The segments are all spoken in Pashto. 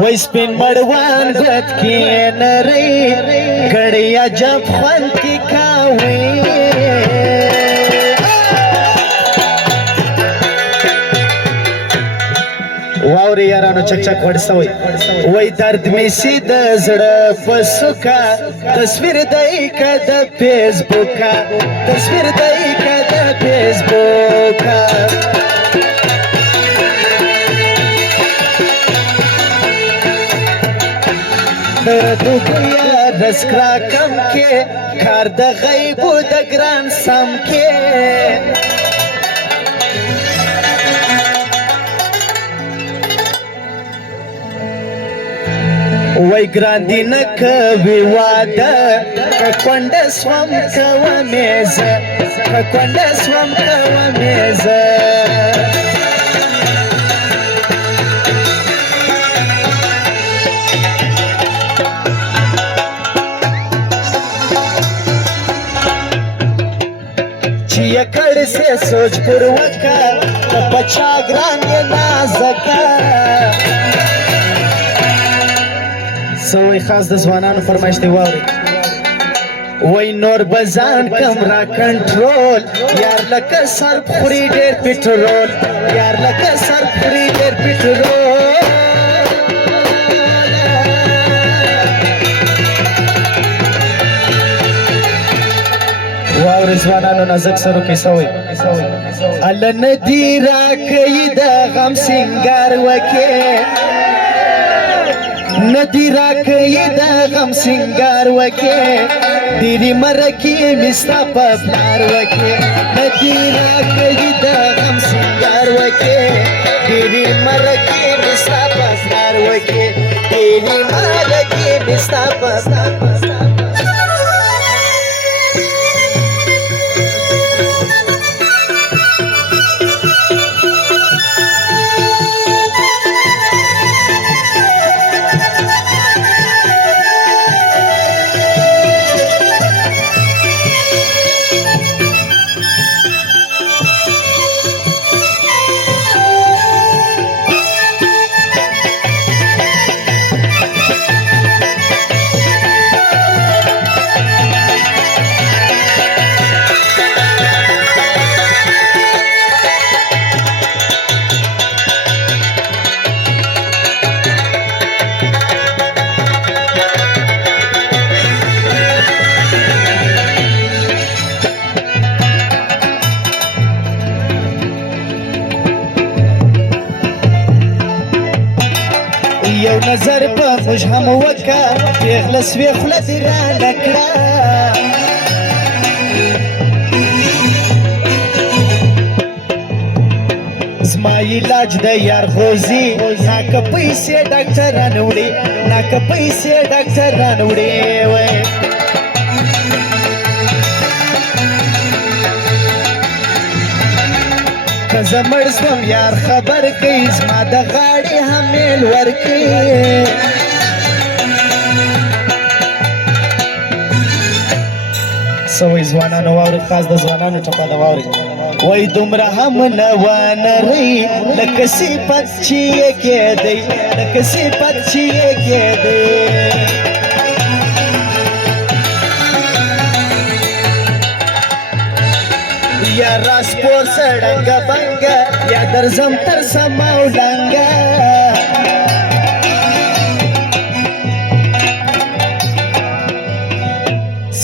وای سپین مړوان غت کې نری کړیا جب خوان کې کاوي واوري یارانو چک چک ورسوي وای درد می سي د زړه پسوکا تصویر دای کده فیسبوک تصویر دای کده فیسبوک دوبیا دسکرا کم کې کار د غیبو د ګران سم کې وای ګران دی نه کوي واده کونډه سوم کوه میزه کونډه سوم کوه میزه چیه کړ سے سوچ پر وکا بچا ګران یې نازکا سوی خاص د ځوانانو فرمایش دی واوري وای نور بزان کم را کنټرول یار لکه سر خوري ډېر پټرول یار لکه سر خوري ډېر پټرول واوري ځوانانو نازک سرو کې سوی الله ندی را کوي د غم سنگار وکې ندی را کوي د غم سنگار وکې ډېرې مرکې مې ستا په پلار وکې ندی را کوي د غم سنگار وکې ډېرې مرکې مې ستا په پلار وکې ډېرې مرکې مې ستا په یو نظر په موږ هم وکا پیغله سوی خوله دې رانه کړه زما علاج د یار غوزي ناکه پیسې ډاکټران وړي ناکه پیسې ډاکټران وړي وای زه مړ سوم یار خبر کوي زما د غاړې حمل ورکوي سوی ځوانانو واورئ خاص د ځوانانو ټپه ده واورئ وای دومره هم نه ونرئ لکه صفت چې یې کېدی لکه صفت چې یې کېدی یا راسپور سړنګه بنګه یا درځم تر سماو لنګه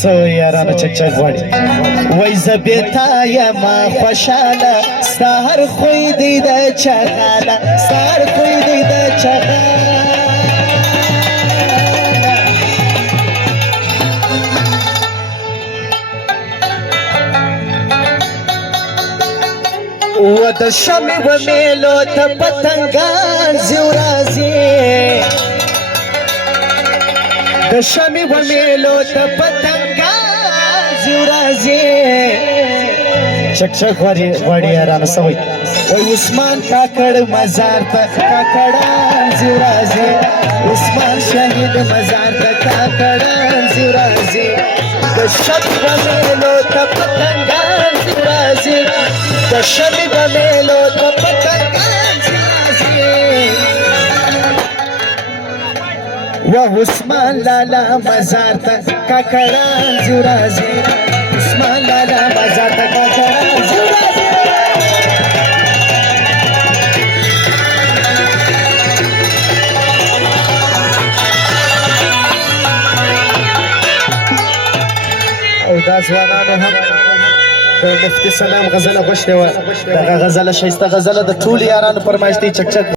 سو یارانو چک چک غواړي وای زه بېتا یمه خوشحاله ستا هر خوی دی د چغاله ستا هر خوی دی د چغاله و د شمې و میلو ته پتنګان زیو راځي د شمې و میلو ته پتنګان زیو راځي چک چک غواړي یارانو سوی وای عثمان کاکړ مزار ته کاکړان زیو راځي عثمان شهید مزار ته کاکړان زیو راځي د شمې و میلو ته پتنګان زیو راځي د شمې و میلو ته پتنګان و عثمان لالا مزار ته کاکړان زو راځي عثمان لالا مزار ته کاکړان زو راځي او دا ځوانانو هم د مفتي سلام غزله غوښتې وه دغه غزله ښایسته غزله د ټولو یارانو فرمایش دی چک چک